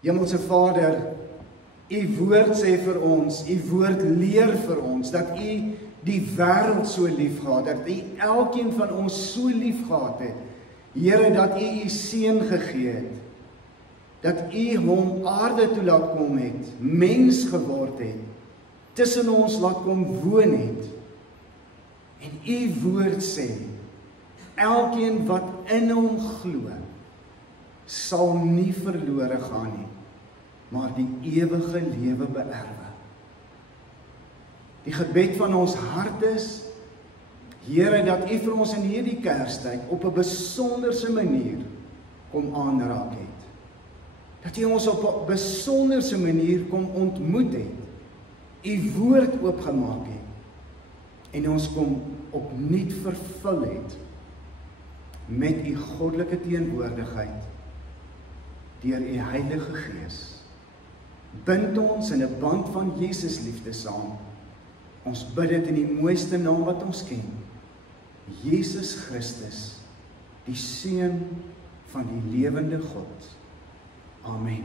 Hemelse Vader, U woord sê vir ons, U woord leer vir ons, dat U die wêreld so lief gehad het, dat U elkeen van ons so lief gehad het, Here, dat U U seun gegee het, dat U hom aarde toe laat kom het, mens geword het, tussen ons laat kom woon het, en U woord sê, elkeen wat in hom glo, sal nie verlore gaan nie, maar die ewige lewe beerwe. Die gebed van ons hart is, Here, dat U vir ons in hierdie Kerstyd op 'n besonderse manier kom aanraak het. Dat U ons op 'n besonderse manier kom ontmoet het, U woord oopgemaak het, en ons kom opnuut vervul het met U goddelike teenwoordigheid deur U Heilige Gees. Bind ons in 'n band van Jesus liefde saam. Ons bid dit in die mooiste naam wat ons ken, Jesus Christus, die Seun van die lewende God. Amen.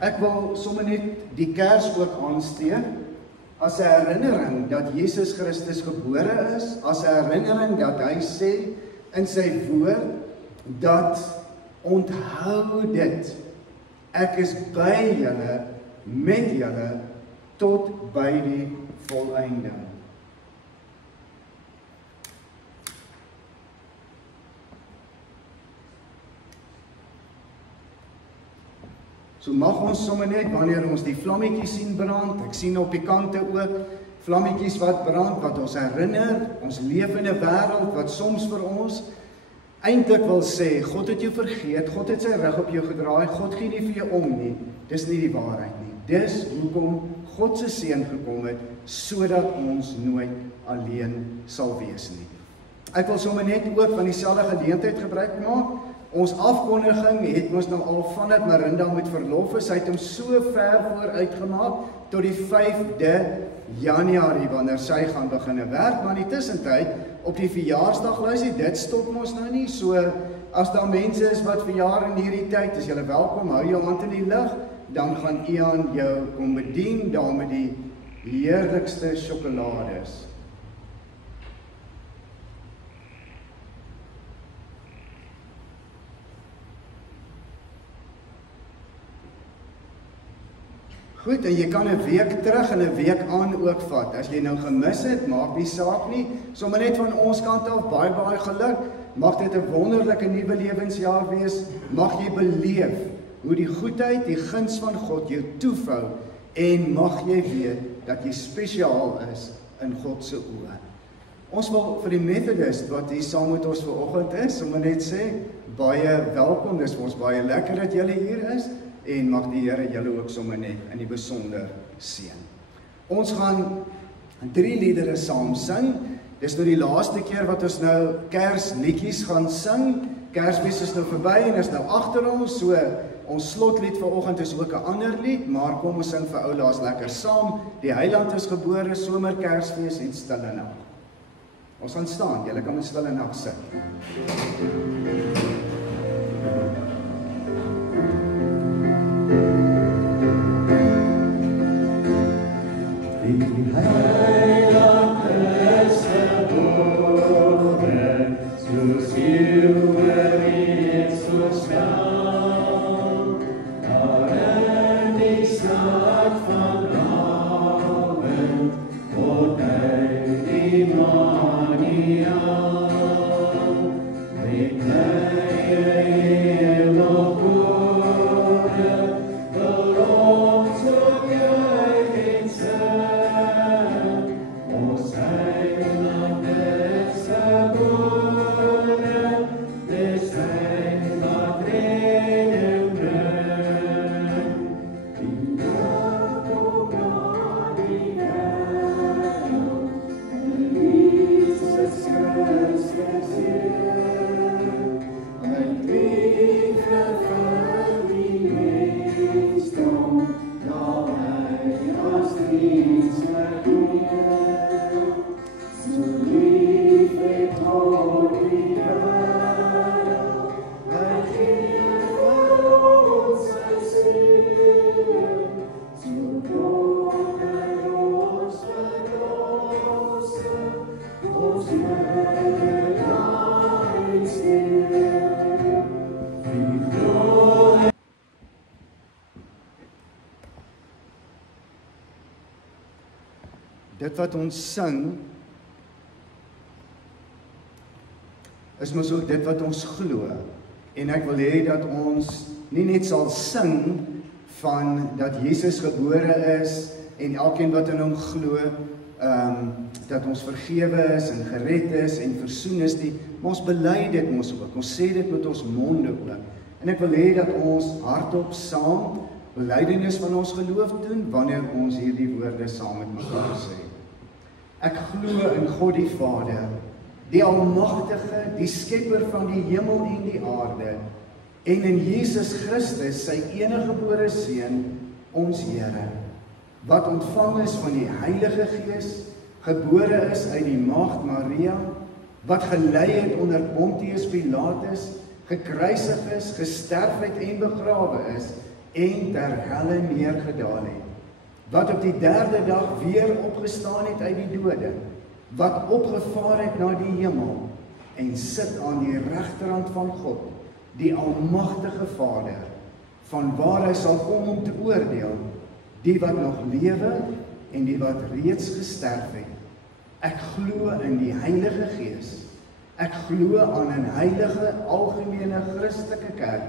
Ek wil sommer net die Kers ook aansteek, as 'n herinnering dat Jesus Christus gebore is, as 'n herinnering dat hy sê in sy woord, dat onthou dit, ek is by julle, met julle, tot by die volleinde. So mag ons sommer net, wanneer ons die vlammetjies sien brand, ek sien op die kante ook, vlammetjies wat brand, wat ons herinner, ons leef in 'n wêreld wat soms vir ons eintlik wil sê, God het jou vergeet, God het sy rug op jou gedraai, God gee nie vir jou om nie. Dis nie die waarheid nie. Dis hoekom God se seun gekom het, sodat ons nooit alleen sal wees nie. Ek wil sommer net ook van dieselfde geleentheid gebruik maak. Ons afkondiging het ons nou al vandat Marinda met verlof is, hy het hom so ver vooruit gemaak, tot die 5de Januarie, wanneer sy gaan begin werk, maar in die tussentyd, op die verjaarsdag, luister, dit stop ons nou nie, so, as daar mense is wat verjaar in hierdie tyd, is julle welkom, hou jou hand in die lug, dan gaan Ian jou kom bedien, daar met die heerlikste sjokolades. Goed, en jy kan 'n week terug en 'n week aan ook vat. As jy nou gemis het, maak die saak nie. Sommer net van ons kant af, baie geluk. Mag dit 'n wonderlike nuwe lewensjaar wees. Mag jy beleef hoe die goedheid, die guns van God jou toevou, en mag jy weet dat jy spesiaal is in God se oë. Ons wil vir die Methodist wat hier saam met ons vanoggend is, sommer net sê, baie welkom, dis vir ons baie lekker dat julle hier is. En mag die Here julle ook sommer net in die besonder seën. Ons gaan 3 liedere saam sing. Dis nou die laaste keer wat ons nou Kersliedjies gaan sing. Kersfees is nou verby en is nou agter ons, so ons slotlied vanoggend is ook 'n ander lied, maar kom ons sing vir oulaas lekker saam. Die Heiland is gebore, somer, Kersfees en Stille Nag. Ons gaan staan, julle kan met Stille Nag sing. Die Heiland is gebore, soos eeuwig reeds voorspel. Daar in die stad van Dawid, word hy Immanuel. Met blye nog gode, wil ons ook juig en sing. Ons Heiland is gebore, dis hy wat redding bring. Die dag op die wêreld, Jesus Christus hier, uit wie dit wat ons sing, is mos ook dit wat ons glo. En ek wil hê dat ons nie net sal sing van dat Jesus gebore is en elkeen wat in hom glo, dat ons vergewe is en gered is en versoen is nie, maar ons bely dit mos ook. Ons sê dit met ons monde ook. En ek wil hê dat ons hardop saam belydenis van ons geloof doen wanneer ons hierdie woorde saam met mekaar sê. Ek glo in God die Vader, die Almagtige, die Skepper van die hemel en die aarde, en in Jesus Christus, sy eniggebore Seun, ons Here, wat ontvang is van die Heilige Gees, gebore is uit die Maagd Maria, wat gelei het onder Pontius Pilatus, gekruisig is, gesterf het en begrawe is, en ter helle neergedaal het, wat op die 3de dag weer opgestaan het uit die dode, wat opgevaar het na die hemel, en sit aan die regterhand van God, die Almagtige Vader, van waar hy sal kom om te oordeel, die wat nog lewe en die wat reeds gesterf het. Ek glo in die Heilige Gees. Ek glo aan 'n heilige, algemene Christelike kerk,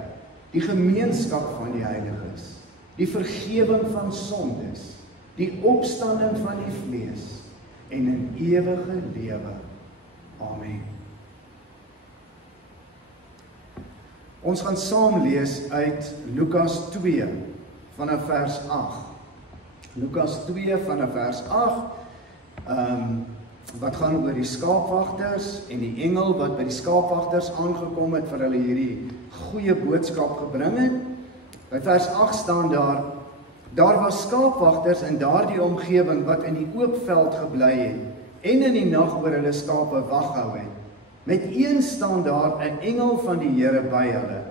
die gemeenskap van die heiliges, die vergewing van sondes, die opstanding van die vlees en 'n ewige lewe. Amen. Ons gaan saam lees uit Lukas 2 vanaf vers 8. Lukas 2 vanaf vers 8, wat gaan oor die skaapwagters en die engel wat by die skaapwagters aangekom het vir hulle hierdie goeie boodskap gebring het. By vers 8 staan daar was skaapwagters in daardie omgewing wat in die oop veld gebly het en in die nag oor hulle skape wag gehou het. Met een staan daar 'n engel van die Here by hulle,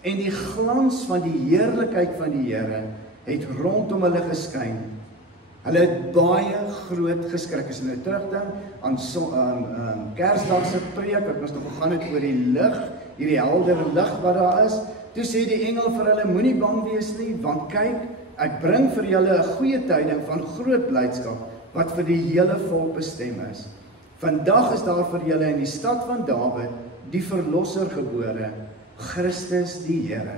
en die glans van die heerlikheid van die Here het rondom hulle geskyn. Hulle het baie groot geskrik. As hulle terugdink aan Kersdag se preek, wat ons nog gegaan het oor die lig, hierdie helder lig wat daar is, toe sê die engel vir hulle, moenie bang wees nie, want kyk, ek bring vir julle 'n goeie tyding van groot blydskap, wat vir die hele volk bestem is. Vandag is daar vir julle in die stad van Dawid die Verlosser gebore, Christus die Here.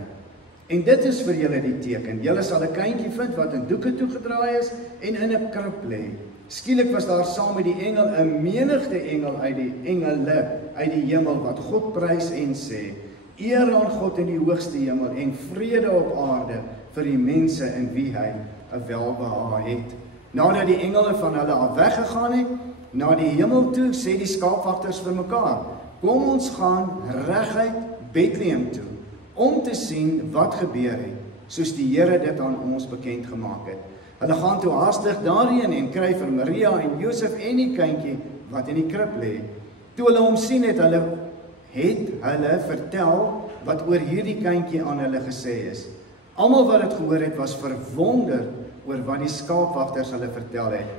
En dit is vir julle die teken. Julle sal 'n kindjie vind wat in doeke toegedraai is en in 'n krib lê. Skielik was daar saam met die engel 'n menigte engele uit die hemel wat God prys en sê: Eer aan God in die hoogste hemel en vrede op aarde vir die mense in wie hy 'n welbehae het. Nadat die engele van hulle af weggegaan het, na die hemel toe, sê die skaapwagters vir mekaar: Kom ons gaan reguit Bethlehem toe, om te sien wat gebeur het, soos die Here dit aan ons bekend gemaak het. Hulle gaan toe haastig daarheen en kry vir Maria en Josef en die kindjie wat in die krib lê. Toe hulle hom sien het hulle vertel wat oor hierdie kindjie aan hulle gesê is. Almal wat dit gehoor het was verwonderd oor wat die skaapwagters hulle vertel het.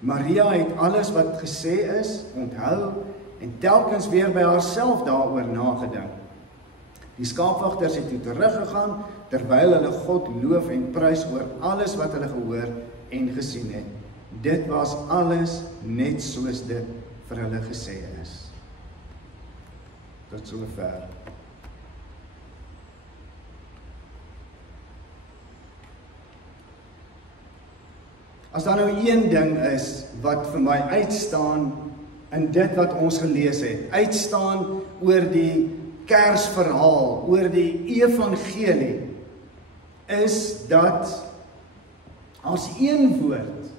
Maria het alles wat gesê is onthou en telkens weer by haarself daaroor nagedink. Die skaapwagters het toe teruggegaan, terwyl hulle God loof en prys oor alles wat hulle gehoor en gesien het. Dit was alles net soos dit vir hulle gesê is. Tot sover. As daar nou een ding is wat vir my uitstaan in dit wat ons gelees het, uitstaan oor die Kersverhaal, oor die evangelie, is dat as een woord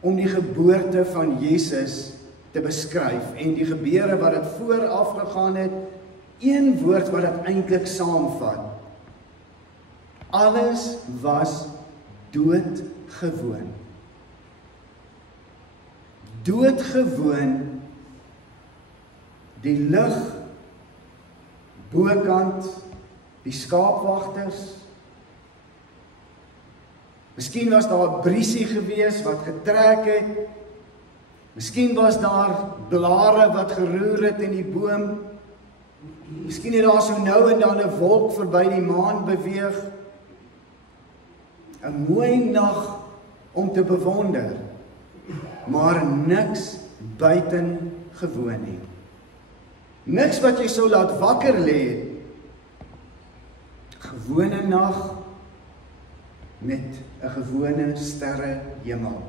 om die geboorte van Jesus te beskryf en die gebeure wat dit vooraf gegaan het, een woord wat dit eintlik saamvat. Alles was doodgewoon. Doodgewoon, die lig bokant, die skaapwagters. Miskien was daar 'n briesie gewees wat getrek het. Miskien was daar blare wat geroer het in die boom. Miskien het daar so nou en dan 'n wolk verby die maan beweeg. 'n Mooi nag om te bewonder. maar niks buitengewoon nie. Niks wat jy sou laat wakker lê, gewone nag met 'n gewone sterrehemel.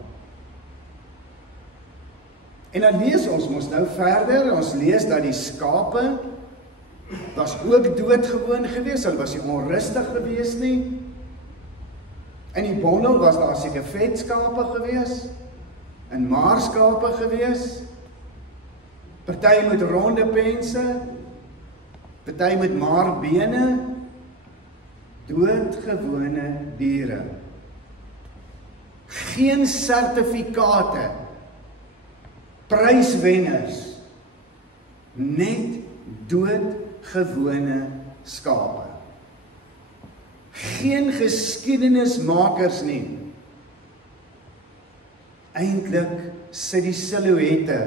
En dan lees ons mos nou verder, ons lees dat die skape was ook doodgewoon geweest, hulle was nie onrustig geweest nie. In die bondel was daar seker vetskape geweest, en maarskape geweest, party met ronde pense, party met maarbene, doodgewone diere. Geen sertifikate, pryswenners, net doodgewone skape. Geen geskiedenismakers nie. Eintlik sit die silhouette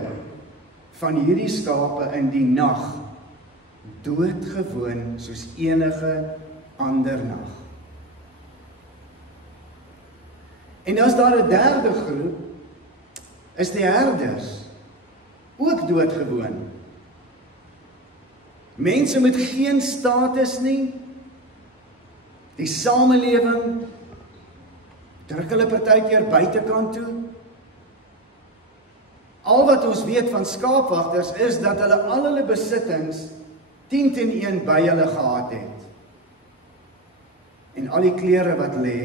van hierdie skape in die nag doodgewoon soos enige ander nag. En as daar 'n derde groep, is die herders ook doodgewoon. Mense met geen status nie, die samelewing druk hulle partykeer buitekant toe. Al wat ons weet van skaapwagters is dat hulle al hulle besittings 10-1 by hulle gehad het. En al die klere wat lê,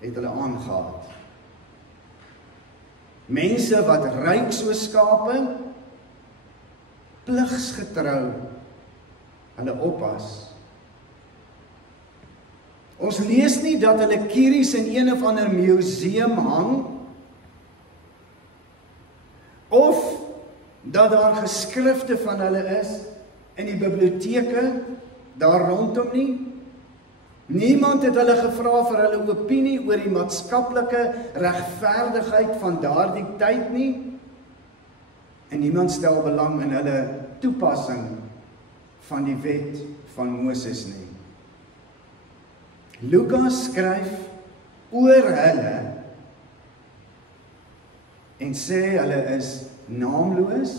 het hulle aangehad. Mense wat ryk soos skape, pligsgetrou, hulle oppas. Ons lees nie dat hulle kieries in een of ander museum hang, of dat daar geskrifte van hulle is in die biblioteke daar rondom nie. Niemand het hulle gevra vir hulle opinie oor die maatskaplike regverdigheid van daardie tyd nie. En niemand stel belang in hulle toepassing van die wet van Moses nie. Lukas skryf oor hulle en sê hulle is naamloos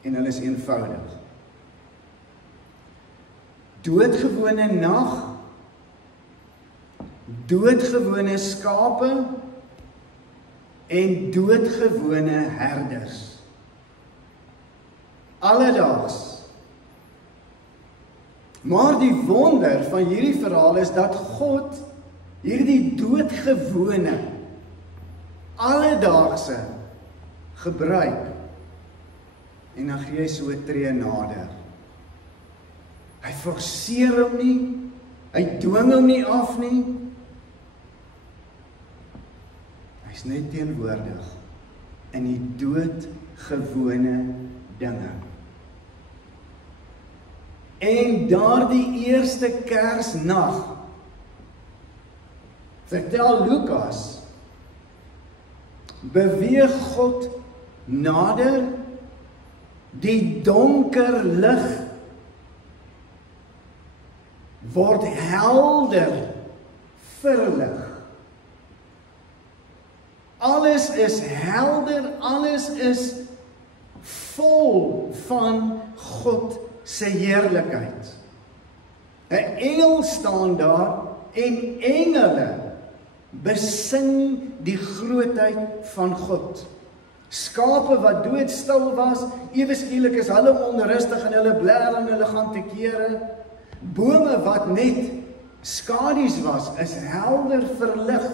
en hulle is eenvoudig. Doodgewone nag, doodgewone skape en doodgewone herders. Alledaags. Maar die wonder van hierdie verhaal is dat God hierdie doodgewone, alledaagse gebruik en dan gee hy so 'n tree nader. Hy forceer hom nie, hy dwing hom nie af nie. Hy's net teenwoordig in die doodgewone dinge. En daardie eerste Kersnag, vertel Lukas, beweeg God nader, die donker lig word helder verlig. Alles is helder, alles is vol van God se heerlikheid. 'n Engel staan daar en engele besing die grootheid van God. Skape wat doodstil was, ewe skielik is hulle onrustig en hulle bler en hulle gaan te kere. Bome wat net skadu's was, is helder verlig.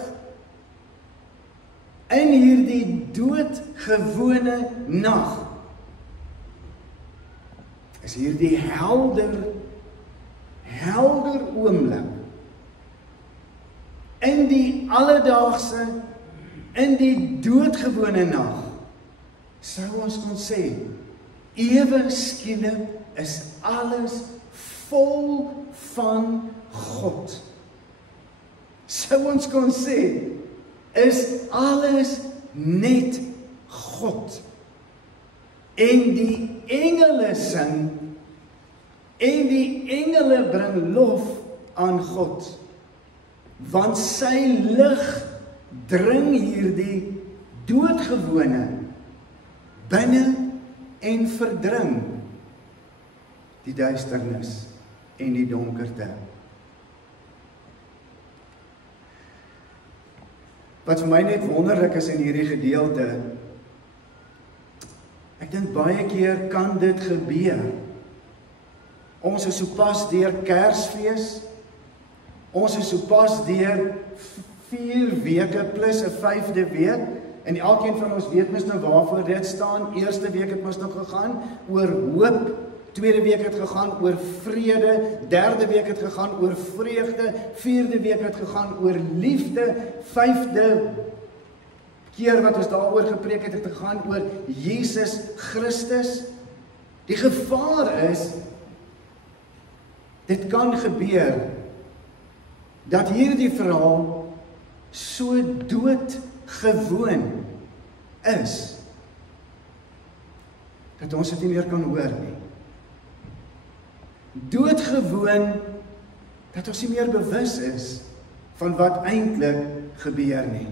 In hierdie doodgewone nag is hierdie helder oomblik. In die alledaagse, in die doodgewone nag, sou ons kon sê, ewe skielik is alles vol van God. Sou ons kon sê, is alles net God. En die engele sing, en die engele bring lof aan God, want sy lig dring hierdie doodgewone binne en verdring die duisternis en die donkerte. Wat vir my net wonderlik is in hierdie gedeelte, ek dink baie keer kan dit gebeur. Ons is sopas deur Kersfees, ons is sopas deur 4 weke plus 'n 5de week, en elkeen van ons weet mos nou waarvoor dit staan. Eerste week het mos nog gegaan oor hoop, tweede week het gegaan oor vrede, derde week het gegaan oor vreugde, vierde week het gegaan oor liefde, 5de keer wat ons daaroor gepreek het, het gegaan oor Jesus Christus. Die gevaar is, dit kan gebeur, dat hierdie verhaal so doodgewoon is, dat ons dit nie meer kan hoor nie. Doodgewoon, dat ons nie meer bewus is van wat eintlik gebeur nie.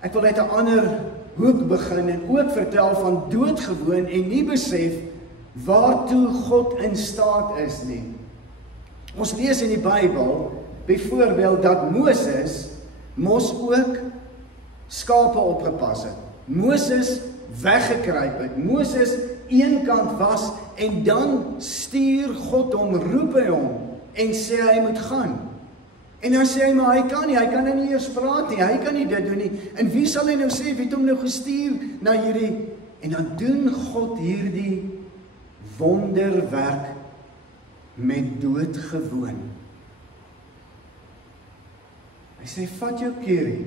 Ek wil uit 'n ander hoek begin en ook vertel van doodgewoon en nie besef waartoe God in staat is nie. Ons lees in die Bybel byvoorbeeld dat Moses mos ook skape opgepas het. Moses weggekruip het. Moses eenkant was en dan stuur God hom, roep hy hom en sê hy moet gaan. En dan sê hy, maar hy kan nou nie eers praat nie, hy kan nie dit doen nie. En wie sal hy nou sê, wie het hom nou gestuur na hierdie, en dan doen God hierdie wonderwerk met doodgewoon. Hy sê, vat jou kerie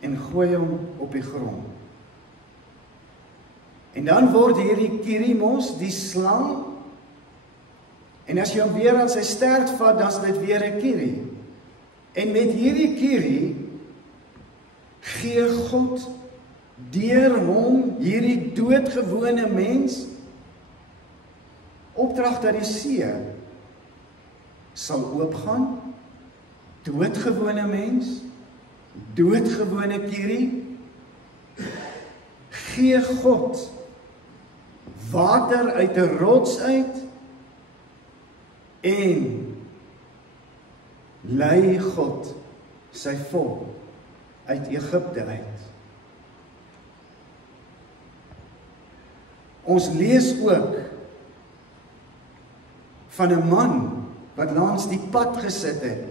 en gooi hom op die grond. En dan word hierdie kerie mos, die slang, en as jy hom weer aan sy stert vat, dan is dit weer 'n kerie. En met hierdie kerie gee God deur hom, hierdie doodgewone mens, opdrag dat die see sal oopgaan, doodgewone mens, doodgewone kerie, gee God water uit 'n rots uit en lei God sy volk uit Egipte uit. Ons lees ook van 'n man wat langs die pad gesit het.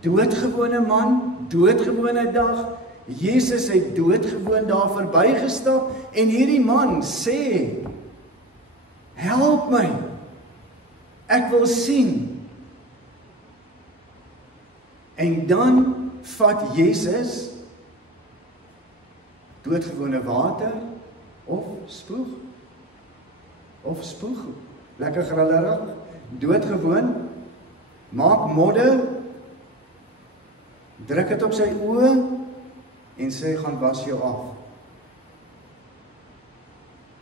Doodgewone man, doodgewone dag. Jesus het doodgewoon daar verbygestap en hierdie man sê, help my, ek wil sien. En dan vat Jesus doodgewone water of spoeg, lekker grillerig, doodgewoon, maak modder, druk dit op sy oë en sê, gaan was jou af.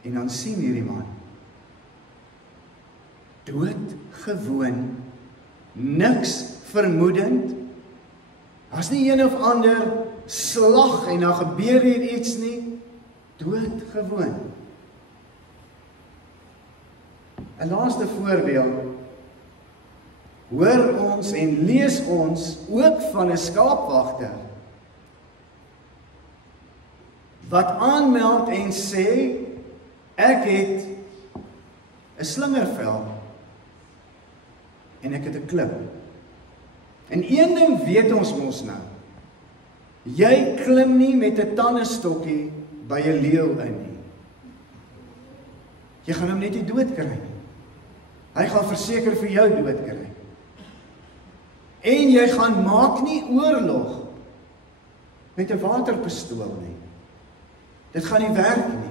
En dan sien hierdie man, doodgewoon, niks vermoedend, as nie een of ander slag en dan gebeur hier iets nie, doodgewoon. 'n laaste voorbeeld, hoor ons en lees ons ook van 'n skaapwagter, wat aanmeld en sê, ek het 'n slingervel en ek het 'n klip. En een ding weet ons mos nou, jy klim nie met 'n tandestokkie by 'n leeu in nie. Jy gaan hom net nie dood kry nie. Hy gaan verseker vir jou dood kry. En jy gaan maak nie oorlog met 'n waterpistool nie. Dit gaan nie werk nie.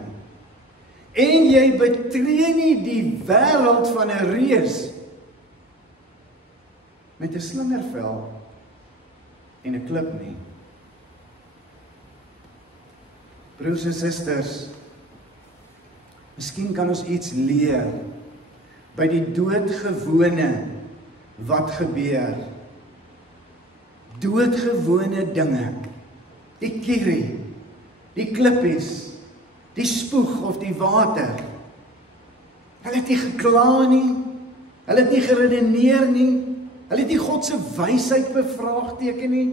En jy betree nie die wêreld van 'n reus met 'n slingervel en 'n klip nie. Broers en susters, miskien kan ons iets leer by die doodgewone wat gebeur doodgewone dinge, die kierie, die klippies, die spoeg of die water. Hulle het nie gekla nie, hulle het nie geredeneer nie, hulle het nie God se wysheid bevraagteken nie,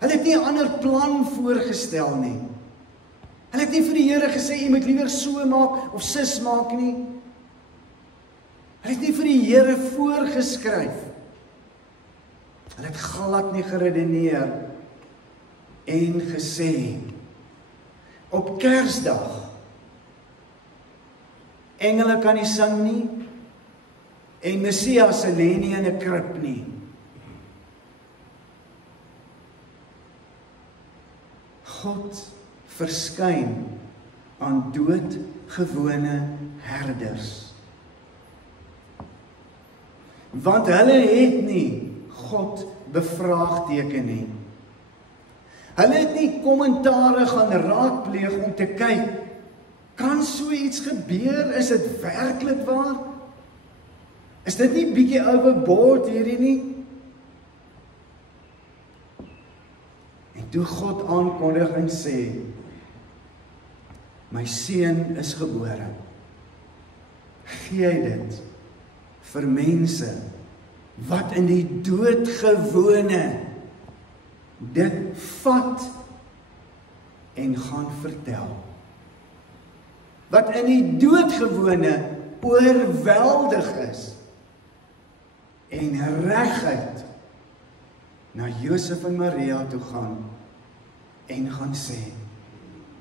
hulle het nie 'n ander plan voorgestel nie. Hulle het nie vir die Here gesê, jy moet liewer so maak of sis maak nie. Hulle het nie vir die Here voorgeskryf. Hulle het glad nie geredeneer en gesê, op Kersdag, engele kan nie sing nie, en Messias se lê nie in 'n krib nie. God verskyn aan doodgewone herders. Want hulle het nie God bevraagteken nie. Hulle het nie kommentare gaan raadpleeg om te kyk, kan so iets gebeur? Is dit werklik waar? Is dit nie bietjie overboard hierdie nie? En toe God aankondig en sê, my seun is gebore, gee hy dit vir mense wat in die doodgewone dit vat en gaan vertel. Wat in die doodgewone oorweldig is en reguit na Josef en Maria toe gaan en gaan sê,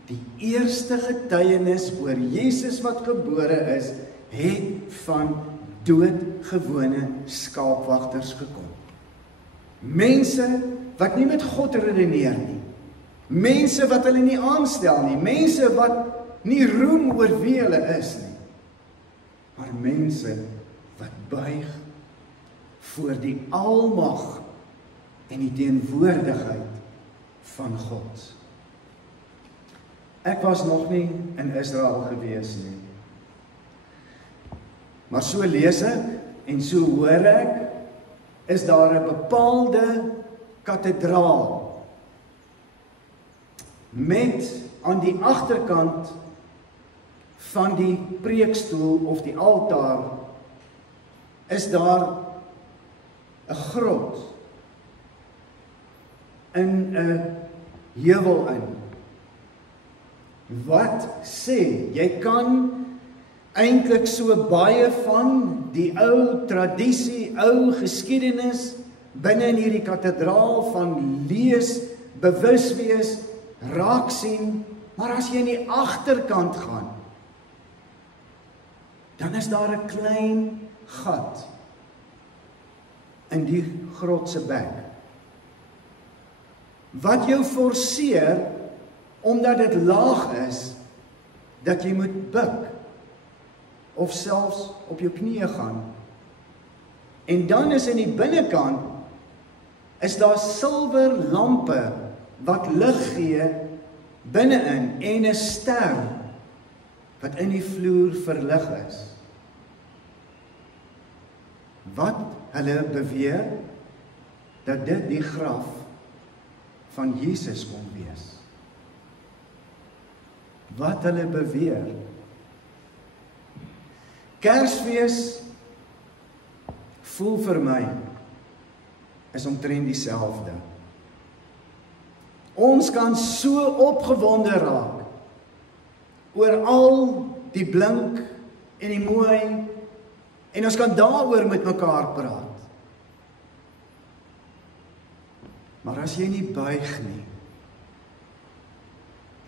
die eerste getuienis oor Jesus wat gebore is, het van doodgewone skaapwagters gekom. Mense wat nie met God redeneer nie. Mense wat hulle nie aanstel nie. Mense wat nie roem oor wie hulle is nie. Maar mense wat buig voor die almag en die teenwoordigheid van God. Ek was nog nie in Israel gewees nie. Maar so lees ek en so hoor ek, is daar 'n bepaalde kathedraal met aan die agterkant van die preekstoel of die altaar is daar 'n grot in 'n heuwel in. Wat sê, jy kan eintlik so baie van die ou tradisie, ou geskiedenis binne in hierdie kathedraal van lees, bewus wees, raak sien, maar as jy in die agterkant gaan, dan is daar 'n klein gat in die grot se bek. Wat jou forceer, omdat dit laag is, dat jy moet buig, of selfs op jou knieë gaan. En dan is in die binnekant, is daar silwer lampe, wat lig gee, binne-in, en 'n ster, wat in die vloer verlig is. Wat hulle beweer, dat dit die graf van Jesus kon wees. Wat hulle beweer. Kersfees voel vir my is omtrent dieselfde. Ons kan so opgewonde raak oor al die blink en die mooi en ons kan daaroor met mekaar praat. Maar as jy nie buig nie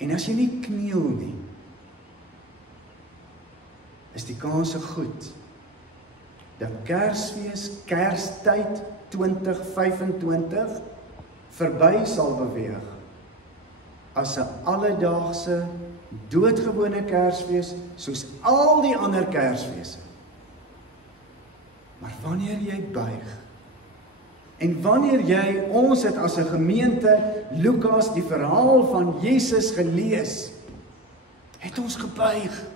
en as jy nie kniel nie, is die kanse goed dat Kersfees, Kerstyd 2025 verby sal beweeg as 'n alledaagse, doodgewone Kersfees soos al die ander Kersfeeste. Maar wanneer jy buig en wanneer jy, ons het as 'n gemeente Lukas die verhaal van Jesus gelees, het ons gebuig.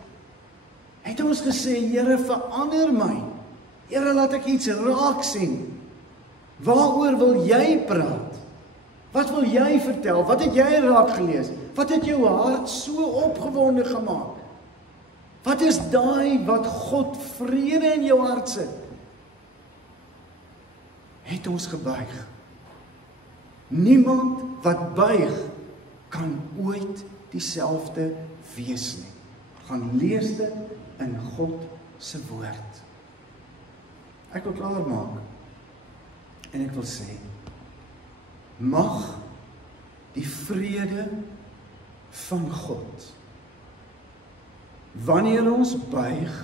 Het ons gesê, Here, verander my. Here, laat ek iets raak sien. Waaroor wil jy praat? Wat wil jy vertel? Wat het jy raak gelees? Wat het jou hart so opgewonde gemaak? Wat is daai wat God vrede in jou hart sit? Het ons gebuig. Niemand wat buig kan ooit dieselfde wees nie. Gaan lees dit in God se woord. Ek wil klaar maak. En ek wil sê, mag die vrede van God, wanneer ons buig,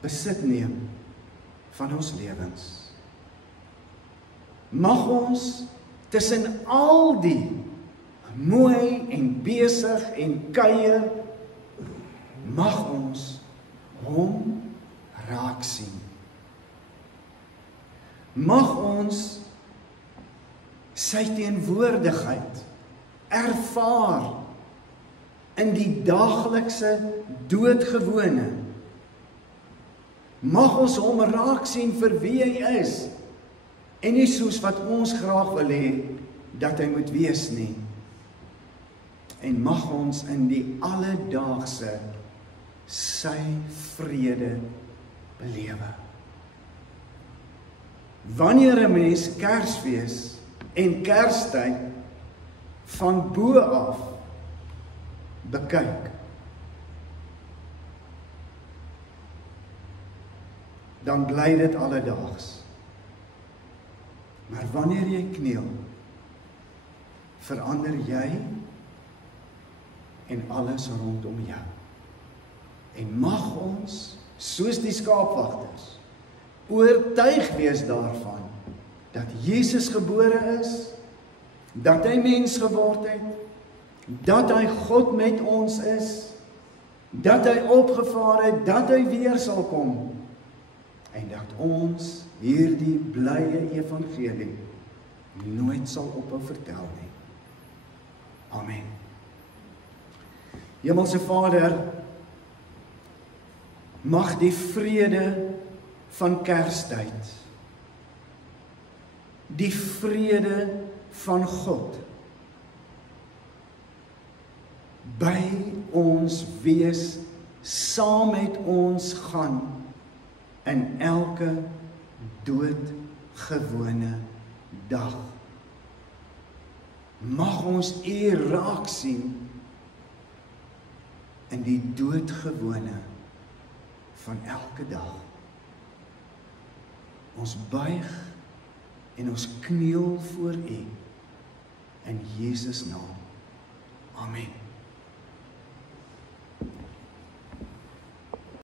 besit neem van ons lewens. Mag ons tussen al die mooi en besig en kuier, mag ons hom raak sien. Mag ons sy teenwoordigheid ervaar in die daaglikse doodgewone. Mag ons hom raak sien vir wie hy is en nie soos wat ons graag wil hê dat hy moet wees nie. En mag ons in die alledaagse sy vrede belewe. Wanneer 'n mens Kersfees en Kerstyd van bo af bekyk, dan bly dit alledaags. Maar wanneer jy kniel, verander jy en alles rondom jou. En mag ons, soos die skaapwagters, oortuig wees daarvan dat Jesus gebore is, dat hy mens geword het, dat hy God met ons is, dat hy opgevaar het, dat hy weer sal kom, en dat ons hierdie blye evangelie nooit sal ophou vertel nie. Amen. Hemelse Vader, mag die vrede van Kerstyd, die vrede van God, by ons wees, saam met ons gaan, in elke doodgewone dag. Mag ons U raak sien in die doodgewone van elke dag. Ons buig en ons kniel voor U in Jesus naam. Amen.